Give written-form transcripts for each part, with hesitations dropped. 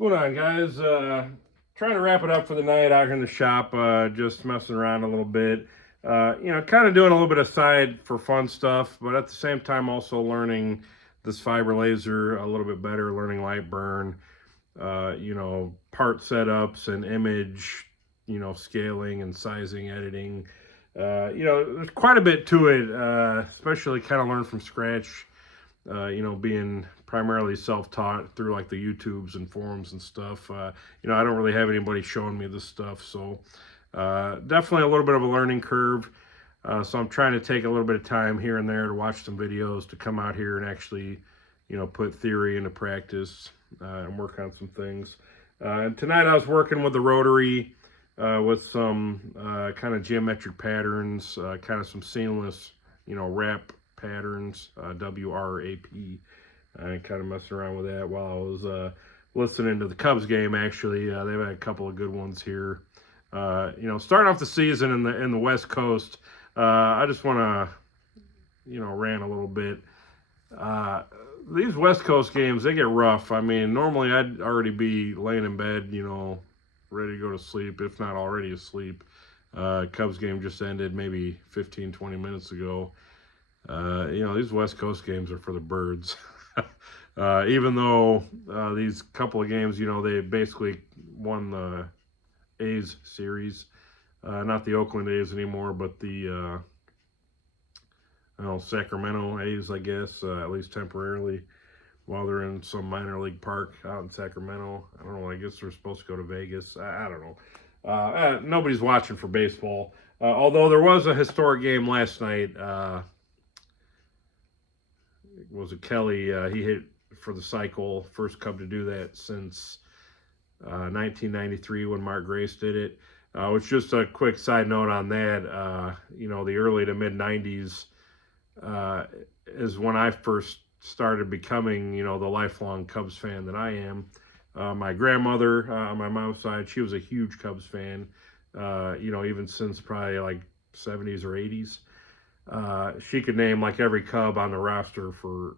What's going on, guys? Trying to wrap it up for the night out here in the shop. Just messing around a little bit. Kind of doing a little bit of side for fun stuff, but at the same time also learning this fiber laser a little bit better, learning light burn, part setups and image, scaling and sizing, editing. There's quite a bit to it, especially kind of learn from scratch. Being primarily self-taught through like the YouTubes and forums and stuff. I don't really have anybody showing me this stuff, so definitely a little bit of a learning curve. So I'm trying to take a little bit of time here and there to watch some videos, to come out here and actually, put theory into practice and work on some things. And tonight I was working with the rotary with some kind of geometric patterns, kind of some seamless, wrap patterns, WRAP. I kind of messing around with that while I was listening to the Cubs game. Actually, they've had a couple of good ones here. Starting off the season in the West Coast, I just want to, rant a little bit. These West Coast games, they get rough. I mean, normally I'd already be laying in bed, ready to go to sleep, if not already asleep. Cubs game just ended maybe 15, 20 minutes ago. These West Coast games are for the birds. Even though these couple of games, they basically won the A's series. Not the Oakland A's anymore, but the Sacramento A's, I guess, at least temporarily, while they're in some minor league park out in Sacramento. I don't know, I guess they're supposed to go to Vegas. I don't know. Nobody's watching for baseball. Although there was a historic game last night. Was it Kelly? He hit for the cycle, first Cub to do that since 1993 when Mark Grace did it. Which, just a quick side note on that, the early to mid 90s is when I first started becoming, the lifelong Cubs fan that I am. My grandmother on my mom's side, she was a huge Cubs fan, even since probably like 70s or 80s. She could name like every Cub on the roster for,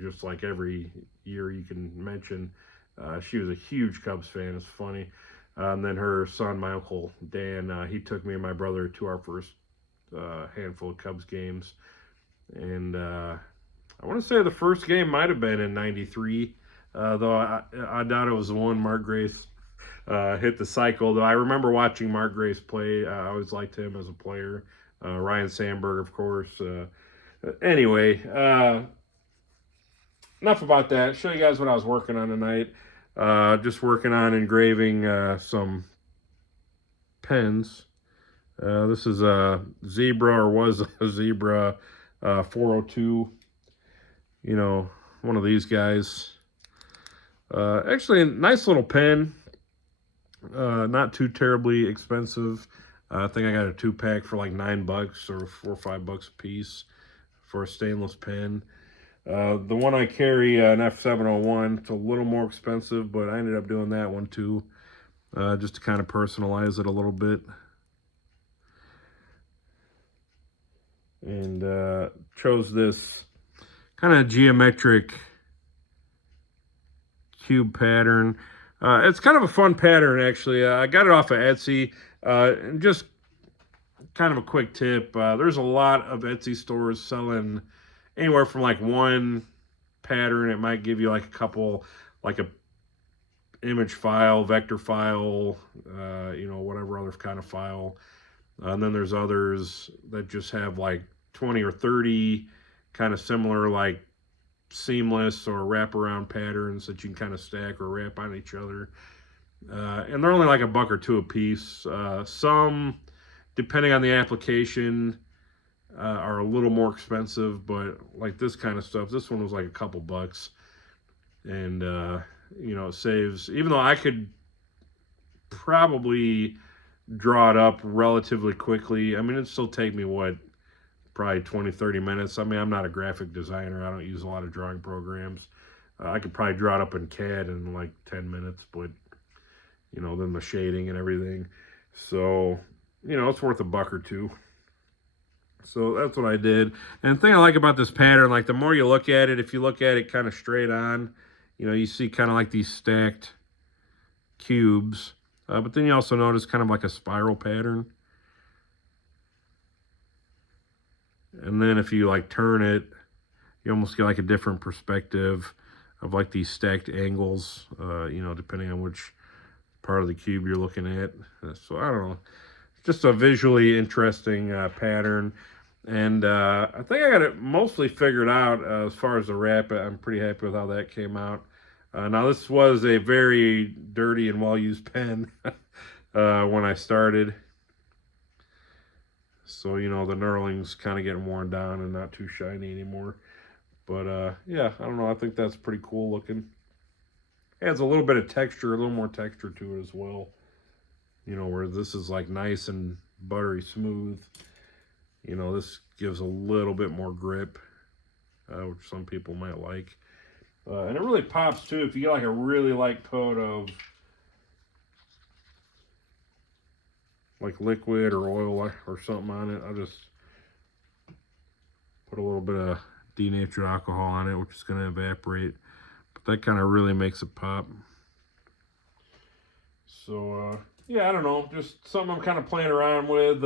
just like every year you can mention. She was a huge Cubs fan. It's funny. And then her son, my uncle Dan, he took me and my brother to our first handful of Cubs games. And I want to say the first game might have been in 93, though I doubt it was the one Mark Grace hit the cycle. Though I remember watching Mark Grace play. I always liked him as a player. Ryan Sandberg, of course. Anyway, enough about that. Show you guys what I was working on tonight. Just working on engraving some pens. This is a Zebra, or was a Zebra 402. One of these guys. Actually, a nice little pen. Not too terribly expensive. I think I got a 2-pack for like $9 or $4 or $5 a piece for a stainless pen. The one I carry, an F701, it's a little more expensive, but I ended up doing that one too, just to kind of personalize it a little bit. And chose this kind of geometric cube pattern. It's kind of a fun pattern, actually. I got it off of Etsy. And just kind of a quick tip, there's a lot of Etsy stores selling anywhere from like one pattern. It might give you like a couple, like a image file, vector file, whatever other kind of file. And then there's others that just have like 20 or 30 kind of similar, like seamless or wraparound patterns that you can kind of stack or wrap on each other. And they're only like $1 or $2 a piece. Some, depending on the application, are a little more expensive, but like this kind of stuff, this one was like a couple bucks. And, it saves, even though I could probably draw it up relatively quickly. It'd still take me, probably 20, 30 minutes. I'm not a graphic designer. I don't use a lot of drawing programs. I could probably draw it up in CAD in like 10 minutes, but then the shading and everything. So, it's worth $1 or $2. So that's what I did. And the thing I like about this pattern, like the more you look at it, if you look at it kind of straight on, you know, you see kind of like these stacked cubes, but then you also notice kind of like a spiral pattern. And then if you like turn it, you almost get like a different perspective of like these stacked angles, you know, depending on which part of the cube you're looking at. So I don't know, just a visually interesting pattern. And I think I got it mostly figured out as far as the wrap. I'm pretty happy with how that came out. Now this was a very dirty and well-used pen when I started. So, you know, the knurling's kind of getting worn down and not too shiny anymore. But yeah, I don't know. I think that's pretty cool looking. Adds a little bit of texture, a little more texture to it as well. You know, where this is like nice and buttery smooth. You know, this gives a little bit more grip, which some people might like. And it really pops too if you get like a really light coat of like liquid or oil or something on it. I'll just put a little bit of denatured alcohol on it, which is going to evaporate. But that kind of really makes it pop. So, yeah, I don't know. Just something I'm kind of playing around with.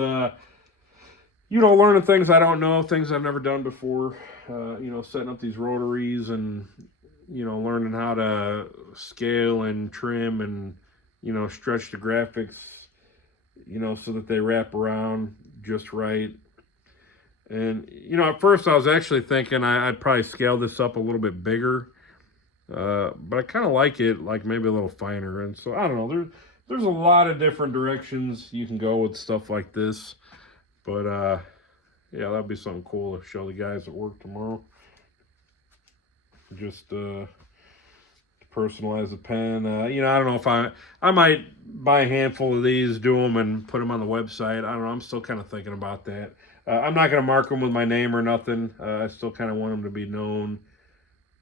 You know, learning things I don't know, things I've never done before. You know, setting up these rotaries and, you know, learning how to scale and trim and, you know, stretch the graphics, you know, so that they wrap around just right. And, you know, at first I was actually thinking I'd probably scale this up a little bit bigger. But I kind of like it, like maybe a little finer. And so, I don't know, there's a lot of different directions you can go with stuff like this. But, yeah, that'd be something cool to show the guys at work tomorrow. Just, personalize the pen. You know, I don't know if I might buy a handful of these, do them, and put them on the website. I don't know. I'm still kind of thinking about that. I'm not going to mark them with my name or nothing. I still kind of want them to be known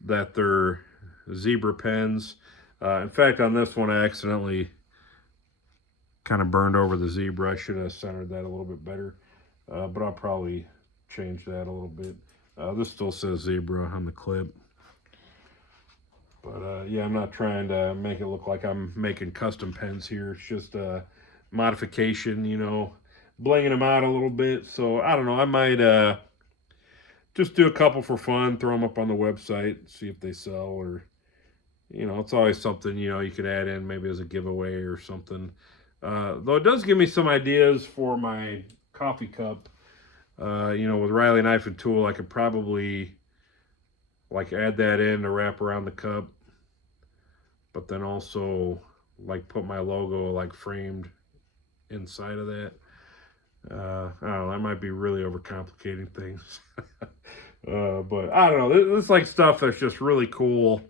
that they're zebra pens. In fact, on this one, I accidentally kind of burned over the zebra. I should have centered that a little bit better, but I'll probably change that a little bit. This still says zebra on the clip. But yeah, I'm not trying to make it look like I'm making custom pens here. It's just a modification, you know, blinging them out a little bit. So I don't know, I might just do a couple for fun, throw them up on the website, see if they sell, or, you know, it's always something, you know, you could add in maybe as a giveaway or something. Though it does give me some ideas for my coffee cup. You know, with Riley Knife and Tool, I could probably like add that in to wrap around the cup, but then also like put my logo like framed inside of that. I don't know, that might be really overcomplicating things. But I don't know, this is like stuff that's just really cool.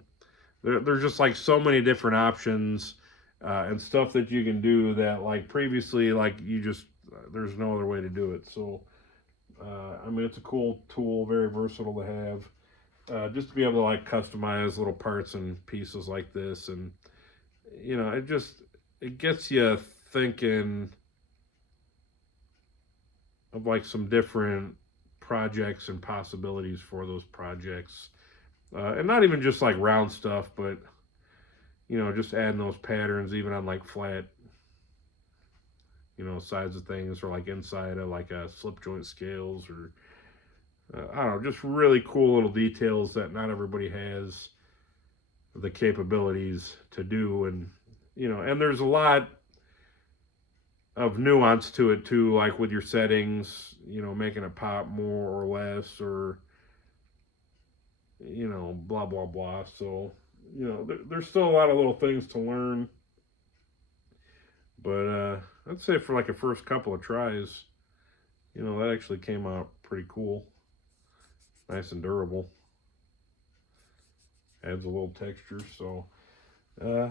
There's just like so many different options and stuff that you can do that like previously, like you just, there's no other way to do it. So, I mean, it's a cool tool, very versatile to have. Just to be able to like customize little parts and pieces like this. And, you know, it gets you thinking of like some different projects and possibilities for those projects. And not even just like round stuff, but, you know, just adding those patterns even on like flat, you know, sides of things, or like inside of like slip joint scales, or I don't know, just really cool little details that not everybody has the capabilities to do. And, you know, and there's a lot of nuance to it too, like with your settings, you know, making it pop more or less, or, you know, blah, blah, blah. So, you know, there's still a lot of little things to learn. But I'd say for like a first couple of tries, you know, that actually came out pretty cool. Nice and durable. Adds a little texture. So,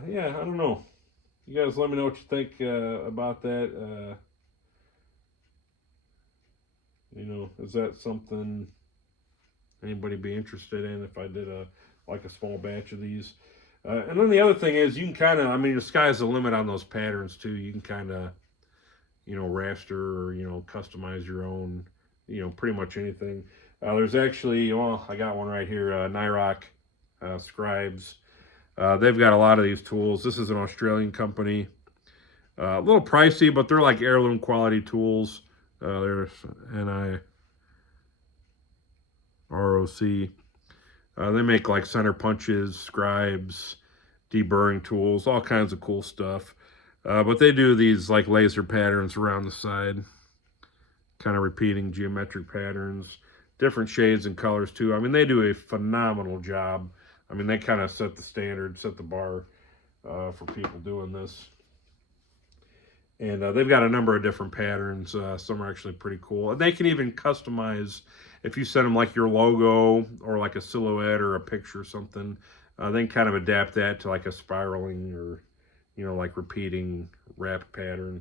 yeah, I don't know. You guys let me know what you think about that. You know, is that something anybody be interested in if I did like a small batch of these? And then the other thing is you can kind of, I mean, the sky's the limit on those patterns too. You can kind of, you know, raster or, you know, customize your own, you know, pretty much anything. There's actually, well, I got one right here, Nyrock Scribes. They've got a lot of these tools. This is an Australian company. A little pricey, but they're like heirloom quality tools. There's NIROC. They make like center punches, scribes, deburring tools, all kinds of cool stuff. But they do these like laser patterns around the side, kind of repeating geometric patterns, different shades and colors too. I mean, they do a phenomenal job. I mean, they kind of set the standard, set the bar for people doing this. And they've got a number of different patterns. Some are actually pretty cool. And they can even customize, if you send them like your logo or like a silhouette or a picture or something, they can kind of adapt that to like a spiraling or, you know, like repeating wrap pattern,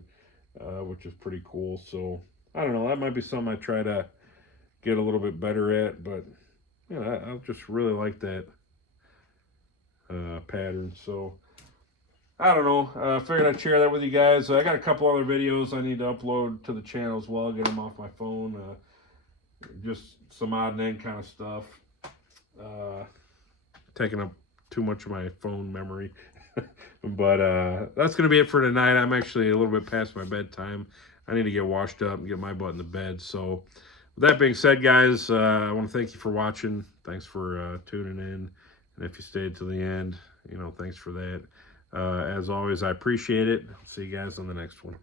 which is pretty cool. So, I don't know, that might be something I try to get a little bit better at. But, you know, I just really like that pattern. So, I don't know. Figured I'd share that with you guys. I got a couple other videos I need to upload to the channel as well. Get them off my phone. Just some odd and end kind of stuff. Taking up too much of my phone memory. But that's going to be it for tonight. I'm actually a little bit past my bedtime. I need to get washed up and get my butt in the bed. So with that being said, guys, I want to thank you for watching. Thanks for tuning in. And if you stayed to the end, you know, thanks for that. As always, I appreciate it. See you guys on the next one.